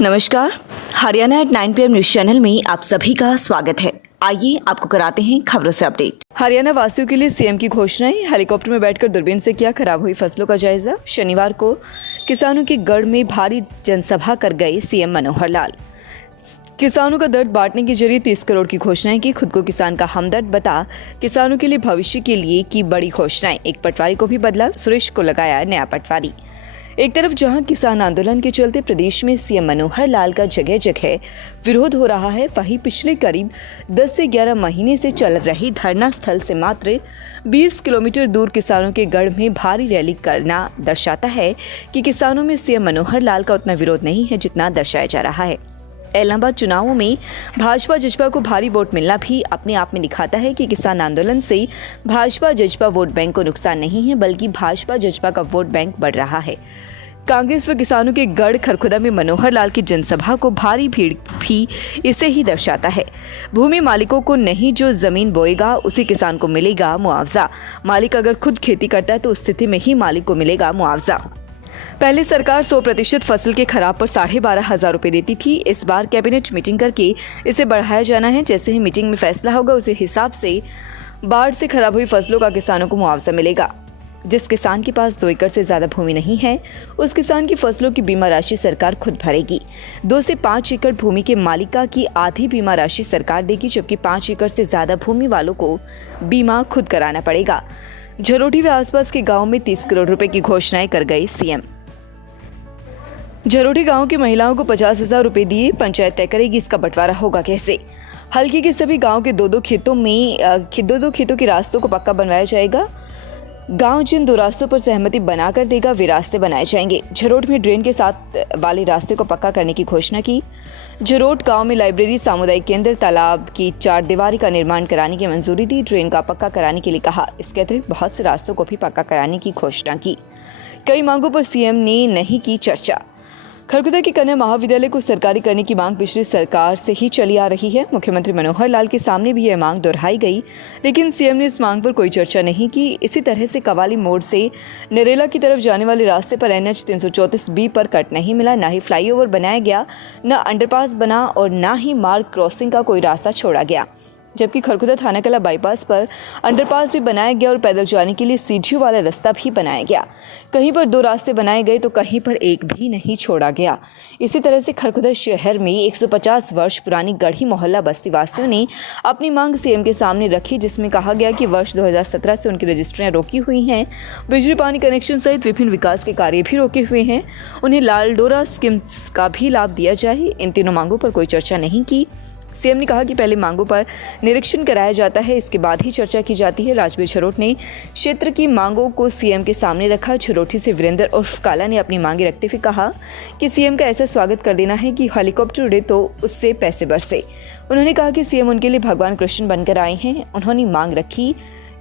नमस्कार, Haryana at 9 PM news channel में आप सभी का स्वागत है। आइए आपको कराते हैं खबरों से अपडेट। हरियाणा वासियों के लिए सीएम की घोषणाएं। हेलीकॉप्टर में बैठकर दूरबीन से किया खराब हुई फसलों का जायजा। शनिवार को किसानों के गढ़ में भारी जनसभा कर गए सीएम मनोहर लाल। किसानों का दर्द बांटने के जरिए 30 करोड़ की घोषणाएं की। खुद को किसान का हमदर्द बता किसानों के लिए भविष्य के लिए की बड़ी घोषणाएं। एक पटवारी को भी बदला, सुरेश को लगाया नया पटवारी। एक तरफ जहां किसान आंदोलन के चलते प्रदेश में सीएम मनोहर लाल का जगह जगह विरोध हो रहा है, वहीं पिछले करीब 10 से 11 महीने से चल रही धरना स्थल से मात्र 20 किलोमीटर दूर किसानों के गढ़ में भारी रैली करना दर्शाता है कि किसानों में सीएम मनोहर लाल का उतना विरोध नहीं है जितना दर्शाया जा रहा है। इलाहाबाद चुनावों में भाजपा जजपा को भारी वोट मिलना भी अपने आप में दिखाता है कि किसान आंदोलन से भाजपा जजपा वोट बैंक को नुकसान नहीं है, बल्कि भाजपा जजपा का वोट बैंक बढ़ रहा है। कांग्रेस व किसानों के गढ़ खरखुदा में मनोहर लाल की जनसभा को भारी भीड़ भी इसे ही दर्शाता है। भूमि मालिकों को नहीं, जो जमीन बोएगा उसी किसान को मिलेगा मुआवजा। मालिक अगर खुद खेती करता है तो उस स्थिति में ही मालिक को मिलेगा मुआवजा। पहले सरकार 100% फसल के खराब पर 12,500 रुपए देती थी। इस बार कैबिनेट मीटिंग करके इसे बढ़ाया जाना है। जैसे ही मीटिंग में फैसला होगा उसी हिसाब से बाढ़ से खराब हुई फसलों का किसानों को मुआवजा मिलेगा। जिस किसान के पास 2 एकड़ से ज्यादा भूमि नहीं है उस किसान की फसलों की बीमा राशि सरकार खुद भरेगी। 2 से 5 एकड़ भूमि के मालिका की आधी बीमा राशि सरकार देगी, जबकि 5 एकड़ से ज्यादा भूमि वालों को बीमा खुद कराना पड़ेगा। झरोटी व आसपास के गांव में 30 करोड़ रुपए की घोषणाएं कर गए सीएम। झरोटी गांव की महिलाओं को 50,000 रुपए दिए। पंचायत तय करेगी इसका बंटवारा होगा कैसे। हल्के के सभी गांव के दो दो खेतों के रास्तों को पक्का बनवाया जाएगा। गांव जिन 2 रास्तों पर सहमति बनाकर देगा वे रास्ते बनाए जाएंगे। झरोट में ड्रेन के साथ वाले रास्ते को पक्का करने की घोषणा की। झरोट गांव में लाइब्रेरी, सामुदायिक केंद्र, तालाब की 4 दीवारी का निर्माण कराने की मंजूरी दी। ड्रेन का पक्का कराने के लिए कहा। इसके अतिरिक्त बहुत से रास्तों को भी पक्का कराने की घोषणा की। कई मांगों पर सीएम ने नहीं की चर्चा। खरखुदा के कन्या महाविद्यालय को सरकारी करने की मांग पिछली सरकार से ही चली आ रही है। मुख्यमंत्री मनोहर लाल के सामने भी यह मांग दोहराई गई, लेकिन सीएम ने इस मांग पर कोई चर्चा नहीं की। इसी तरह से कवाली मोड़ से नरेला की तरफ जाने वाले रास्ते पर NH 334B पर कट नहीं मिला, न ही फ्लाईओवर बनाया गया, न अंडरपास बना और न ही मार्ग क्रॉसिंग का कोई रास्ता छोड़ा गया। जबकि खरखुदा थाना कला बाईपास पर अंडरपास भी बनाया गया और पैदल जाने के लिए सीढ़ियों वाला रास्ता भी बनाया गया। कहीं पर 2 रास्ते बनाए गए तो कहीं पर एक भी नहीं छोड़ा गया। इसी तरह से खरखुदा शहर में 150 वर्ष पुरानी गढ़ी मोहल्ला बस्ती वासियों ने अपनी मांग सीएम के सामने रखी, जिसमें कहा गया कि वर्ष 2017 से उनकी रजिस्ट्रियां रोकी हुई हैं। बिजली पानी कनेक्शन सहित विभिन्न विकास के कार्य भी रोके हुए हैं। उन्हें लाल डोरा स्कीम का भी लाभ दिया जाए। इन तीनों मांगों पर कोई चर्चा नहीं की। सीएम ने कहा कि पहले मांगों पर निरीक्षण कराया जाता है, इसके बाद ही चर्चा की जाती है। राजवीर झरोट ने क्षेत्र की मांगों को सीएम के सामने रखा। झरोटी से वीरेंद्र उर्फ काला ने अपनी मांगे रखते हुए कहा कि सीएम का ऐसा स्वागत कर देना है कि हेलीकॉप्टर उड़े तो उससे पैसे बरसे। उन्होंने कहा कि सीएम उनके लिए भगवान कृष्ण बनकर आए हैं। उन्होंने मांग रखी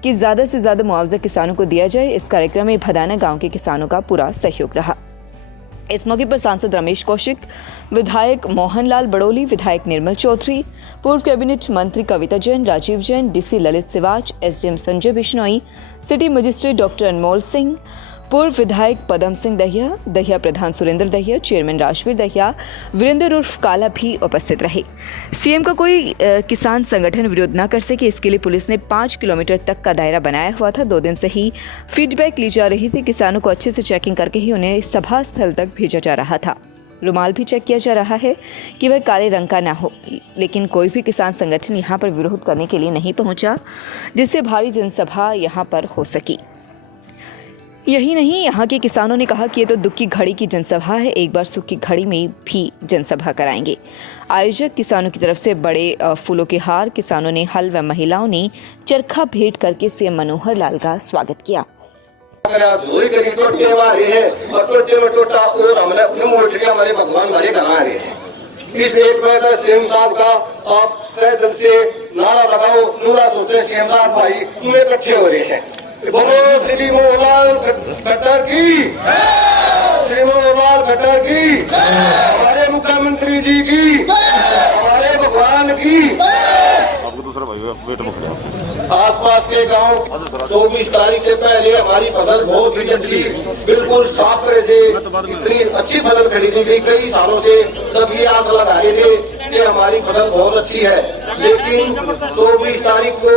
कि ज्यादा से ज्यादा मुआवजा किसानों को दिया जाए। इस कार्यक्रम में भदाना गाँव के किसानों का पूरा सहयोग रहा। इस मौके पर सांसद रमेश कौशिक, विधायक मोहनलाल बड़ोली, विधायक निर्मल चौधरी, पूर्व कैबिनेट मंत्री Kavita Jain, Rajeev Jain, DC Lalit Siwach, SDM Sanjay Bishnoi, city magistrate doctor Anmol Singh, पूर्व विधायक पदम सिंह दहिया प्रधान सुरेंद्र दहिया, चेयरमैन राजवीर दहिया, वीरेंद्र उर्फ काला भी उपस्थित रहे। सीएम का कोई किसान संगठन विरोध न कर सके, इसके लिए पुलिस ने 5 किलोमीटर तक का दायरा बनाया हुआ था। 2 दिन से ही फीडबैक ली जा रही थी। किसानों को अच्छे से चेकिंग करके ही उन्हें सभा स्थल तक भेजा जा रहा था। रुमाल भी चेक किया जा रहा है कि वह काले रंग का ना हो, लेकिन कोई भी किसान संगठन यहाँ पर विरोध करने के लिए नहीं पहुंचा, जिससे भारी जनसभा यहाँ पर हो सकी। यही नहीं, यहाँ के किसानों ने कहा कि ये तो दुख की घड़ी की जनसभा है, एक बार सुख की घड़ी में भी जनसभा कराएंगे। आयोजक किसानों की तरफ से बड़े फूलों के हार, किसानों ने हल व महिलाओं ने चरखा भेंट करके सीएम मनोहर लाल का स्वागत किया। इस एक महीना सीएम साहब का आप दिल से नारा लगाओ, नूरा सोचे सीएम साहब भाई उन्हें इकट्ठे हो रहे हैं। बोलो श्री मोहनलाल खट्टर की, श्री मोहनलाल खट्टर की, हमारे मुख्यमंत्री जी की, हमारे भगवान की। आपको दूसरा भाई आसपास के गांव 24 तारीख से पहले हमारी फसल बहुत ही अच्छी, बिल्कुल साफ तरह से इतनी अच्छी फसल खरीदी थी। कई सालों से सब ये आस लगा रहे थे कि हमारी फसल बहुत अच्छी है, लेकिन 24 तारीख को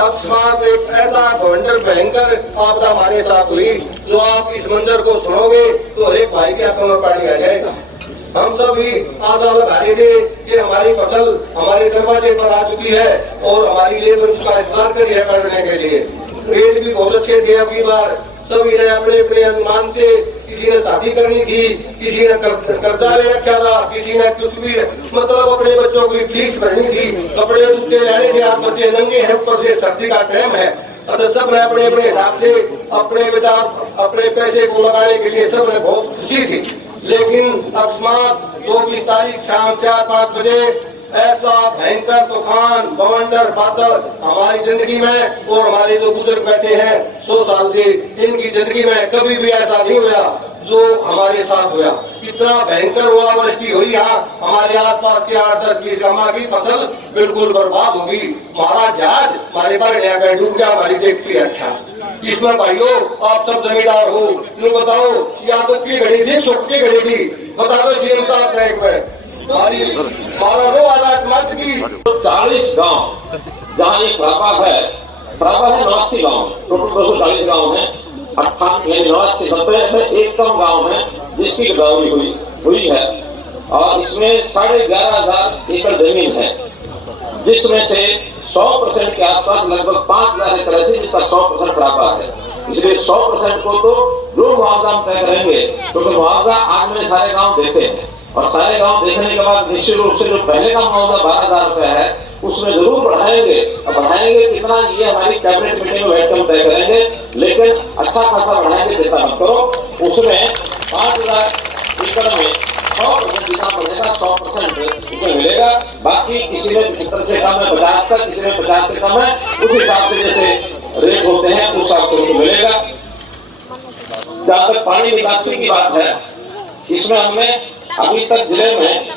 अकस्मात एक ऐसा भयंकर आपदा हमारे साथ हुई, जो आप इस मंजर को सुनोगे तो हर एक भाई के आंखों में पानी आ जाएगा। हम सब भी आशा लगा रहे थे कि हमारी फसल हमारे दरवाजे पर आ चुकी है और हमारी लेबर उसका इंतजार कर रही है करने के लिए। रेट भी बहुत अच्छे थे। अगली बार सभी ने अपने अपने अनुमान से, किसी ने शादी करनी थी, किसी ने कर्जा ले रखा था, किसी ने कुछ भी, मतलब अपने बच्चों की फीस भरनी थी, कपड़े जूते लेने थे, आज बच्चे नंगे हैं, ऊपर से सर्दी का टाइम है। अतः सब ने अपने अपने हिसाब से अपने विचार, अपने पैसे को लगाने के लिए सब ने बहुत खुशी थी। लेकिन अकस्मात 24 तारीख शाम 4-5 बजे ऐसा भयंकर तूफान, बवंडर, बादल हमारी जिंदगी में, और हमारे जो बुजुर्ग बैठे हैं 100 साल से, इनकी जिंदगी में कभी भी ऐसा नहीं हुआ जो हमारे साथ हुआ। इतना भयंकर ओलावृष्टि हुई, यहाँ हमारे आसपास के 8-10-20 गांव की फसल बिल्कुल बर्बाद होगी। हमारा जहाज हमारे पर डूब गया, हमारी देखती रखा। इसमें भाइयों आप सब जमींदार हो, यूँ बताओ या तो की घड़ी थी, सुख की घड़ी थी, बता दो सीएम साहब बैंक में हमारी 12 मंच की 40 गांव जहाँ ये प्रापा है 89 गांव, टोटल 240 गांव है। 89 में एक कम गांव है जिसकी गिरदावरी हुई है, और इसमें 11,500 एकड़ जमीन है, जिसमें से 100% के आसपास लगभग 5,000 एकड़ ऐसी जिसका 100% प्रापा है। इसलिए 100% को तो जो मुआवजा हम तय करेंगे, क्योंकि मुआवजा आज मैंने सारे गांव देखे हैं, और सारे गांव देखने के बाद निश्चित रूप से जो पहले का मुआवजा 12,000 रुपए है उसमें जरूर बढ़ाएंगे, और बढ़ाएंगे कितना ये हमारी कैबिनेट मीटिंग में बैठकर हम तय करेंगे, लेकिन अच्छा खासा बढ़ाएंगे, चिंता मत करो। उसमें 5,000 एकड़ में 100% जितना बढ़ेगा 100% उसे मिलेगा। बाकी किसी में 75 से कम है 50 तक, किसी में 50 से कम है, उस हिसाब से जैसे रेट होते हैं उस हिसाब से उनको मिलेगा। जहां तक पानी निकासी की बात है, इसमें हमने अभी तक जिले में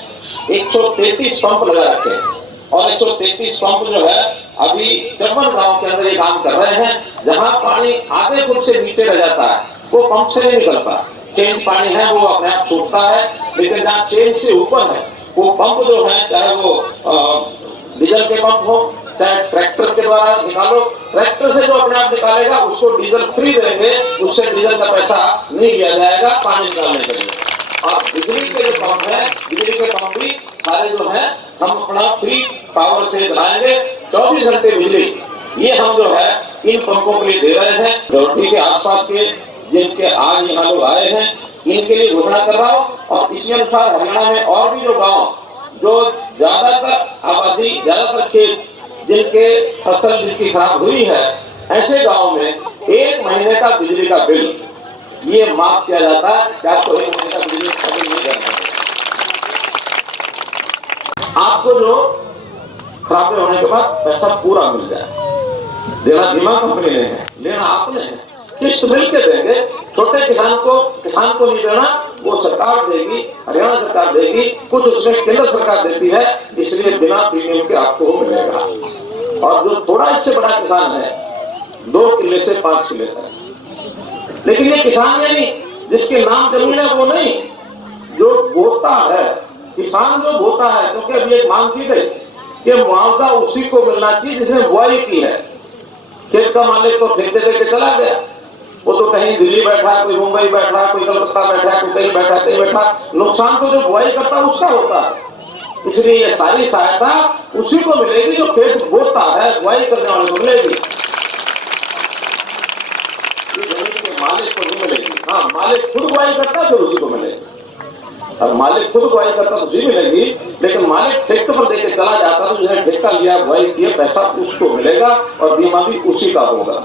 133 पंप लगा रखे हैं, और 133 पंप जो है अभी 54 गांव के अंदर ये काम कर रहे हैं। जहां पानी आधे फुट से नीचे रह जाता है वो पंप से नहीं निकलता, चेंज पानी है वो अपने आप सूखता है, लेकिन जहाँ चेंज से ऊपर है वो पंप जो है, चाहे वो डीजल के पंप हो, चाहे ट्रैक्टर के द्वारा निकालो, ट्रैक्टर से जो अपने आप निकालेगा उसको डीजल फ्री देंगे, उससे डीजल का पैसा नहीं लिया जाएगा पानी निकालने के लिए। और बिजली के जो पंप है, बिजली के पंप भी सारे जो है हम अपना फ्री पावर से चलाएंगे, 24 घंटे बिजली ये हम जो है इन पंपों के लिए दे रहे हैं। जरूरती के आसपास के जिनके आज यहाँ लोग आए हैं इनके लिए घोषणा कर रहा हूँ, और इसी अनुसार हरियाणा में और भी जो गाँव जो ज्यादातर आबादी, ज्यादातर खेत जिनके फसल जिनकी खराब हुई है, ऐसे गाँव में 1 महीने का बिजली का बिल ये माफ किया जाता है कि आपको 1 महीने का बिजली का बिल नहीं देना। आपको जो खराबे होने के बाद पैसा पूरा मिल जाए। देना बीमा कंपनी ने है, लेना आपने है, किस्त मिलकर देंगे। छोटे किसान को नहीं देना, वो सरकार देगी, हरियाणा सरकार देगी, कुछ उसमें केंद्र सरकार देती है, इसलिए बिना प्रीमियम के आपको मिलेगा। और जो थोड़ा इससे बड़ा किसान है 2 किले से 5 किले तक, लेकिन ये किसान नहीं जिसके नाम जमीन है वो नहीं, जो बोता है, किसान जो बोता है, क्योंकि अभी एक मांग की गई कि मुआवजा उसी को मिलना चाहिए जिसने बुआई की है। खेत का मालिक तो ठेके दे के चला गया, वो तो कहीं दिल्ली बैठा, कोई मुंबई बैठा, कोई कलकत्ता बैठा, कोई कहीं बैठा, कहीं बैठा। नुकसान तो जो बुआई करता है उसका होता है, इसलिए ये सारी सहायता उसी को मिलेगी जो खेत बोता है, बुआई करने वाले को मिलेगी, जमीन के मालिक को नहीं मिलेगी। हाँ, मालिक खुद बुआई करता है तो उसी को मिलेगी, और मालिक खुद बुआई करता तो उसी मिलेगी, लेकिन मालिक ठेके पर देके चला जाता तो जिसने ठेका लिया, बुआई किया, पैसा उसको मिलेगा और बीमा भी उसी का होगा।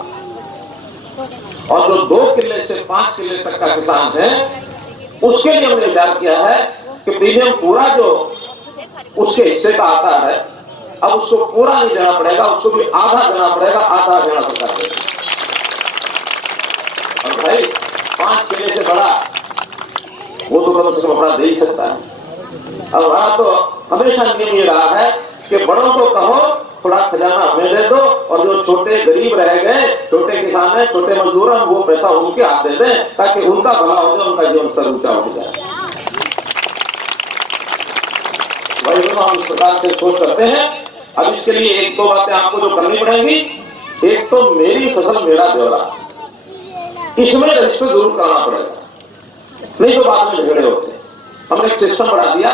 और जो 2 किले से 5 किले तक का किसान है उसके लिए हमने विचार किया है कि प्रीमियम पूरा जो उसके हिस्से का आता है अब उसको पूरा नहीं देना पड़ेगा, उसको भी आधा देना पड़ेगा, आधा देना सरकार देगा। और भाई 5 किले से बड़ा वो तो कम से कम अपना दे ही सकता है। और वहां तो हमेशा नियम ये रहा है कि बड़ों को कहो थोड़ा खजाना हमें दे दो और जो छोटे गरीब रह गए, छोटे किसान है, छोटे मजदूर हैं, वो पैसा उनके हाथ दे दें ताकि उनका भला हो जाए, उनका जीवन स्तर ऊंचा हो जाए। भाई बहनों, हम इस प्रकार से सोच करते हैं। अब इसके लिए एक दो बातें आपको जो करनी पड़ेंगी। एक तो मेरी फसल मेरा ब्यौरा, इसमें रजिस्टर जरूर करना पड़ेगा, नहीं तो बाद में झगड़े होते हैं। हमने एक सिस्टम बना दिया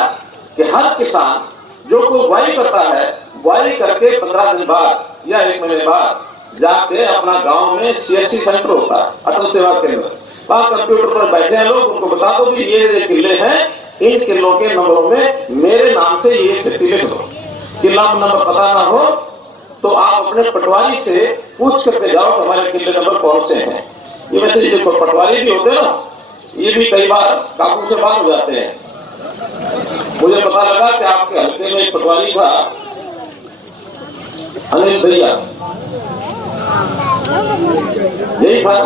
कि हर किसान जो कोई बुआई करता है, बुआई करके 15 दिन बाद या 1 महीने बाद जाके अपना गांव में CSC सेंटर होता है, अटल सेवा केंद्र, वहां कंप्यूटर पर बैठे हैं लोग, उनको बता दो कि ये किले हैं, इन किलों के नंबरों में मेरे नाम से ये खेती लिख दो। किला नंबर पता ना हो तो आप अपने पटवारी से पूछ करके जाओ कि हमारे किले नंबर कौन से हैं। ये वैसे ये पटवारी भी होते हैं ना, ये भी कई बार काबू से बाहर हो जाते हैं। मुझे पता लगा कि आपके हल्के में एक पटवारी था, अनिल भैया, यही था।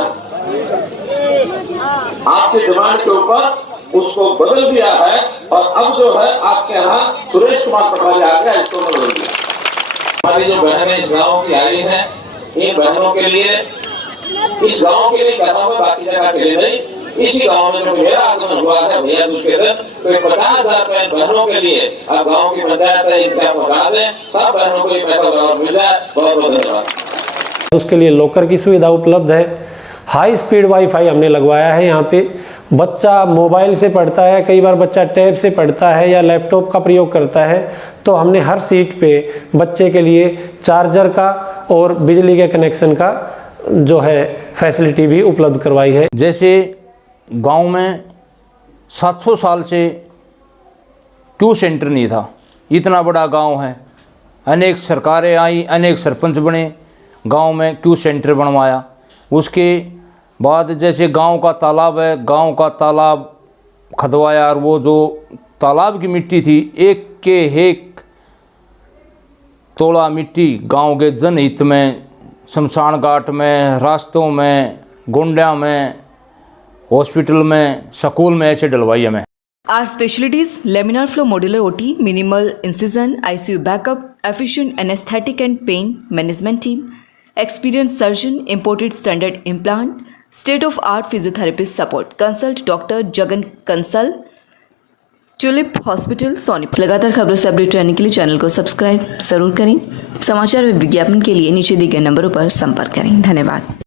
आपके डिमांड के ऊपर उसको बदल दिया है और अब जो है आपके यहाँ सुरेश कुमार पटवारी आ गया, इसको बदल दिया। हमारी जो बहनें इस गांव की आई हैं, इन बहनों के लिए, इस गांव के लिए कहता हूं, बाकी जगह के लिए नहीं, इसी गांव में जो मेरा आगमन हुआ है भैया दूज के दिन, तो 50,000 बहनों के लिए अब गांव की पंचायत है, इसका पहुंचा दें, सब बहनों को ये पैसा बराबर मिल जाए। बहुत बहुत धन्यवाद। उसके लिए लॉकर की सुविधा उपलब्ध है। हाई स्पीड वाईफाई हमने लगवाया है। यहाँ पे बच्चा मोबाइल से पढ़ता है, कई बार बच्चा टैब से पढ़ता है या लैपटॉप का प्रयोग करता है, तो हमने हर सीट पे बच्चे के लिए चार्जर का और बिजली के कनेक्शन का जो है फैसिलिटी भी उपलब्ध करवाई है। जैसे गांव में 700 साल से ट्यूशन सेंटर नहीं था, इतना बड़ा गांव है, अनेक सरकारें आई, अनेक सरपंच बने, गांव में ट्यूशन सेंटर बनवाया। उसके बाद जैसे गांव का तालाब है, गांव का तालाब खदवाया और वो जो तालाब की मिट्टी थी, एक के एक तोड़ा मिट्टी गांव के जनहित में, शमशान घाट में, रास्तों में, गोंडा में, हॉस्पिटल में, स्कूल में ऐसे डलवाई हमें। Our specialties: laminar flow modular OT, minimal incision, ICU backup, efficient anesthetic and pain management team, experienced surgeon, imported standard implant, state-of-art physiotherapist support. Consult Dr. Jagan Kansal, tulip hospital Sonipat. लगातार खबरों से update रहने के लिए channel को subscribe जरूर करें। समाचार व विज्ञापन के लिए नीचे दिए गए नंबरों पर संपर्क करें। धन्यवाद।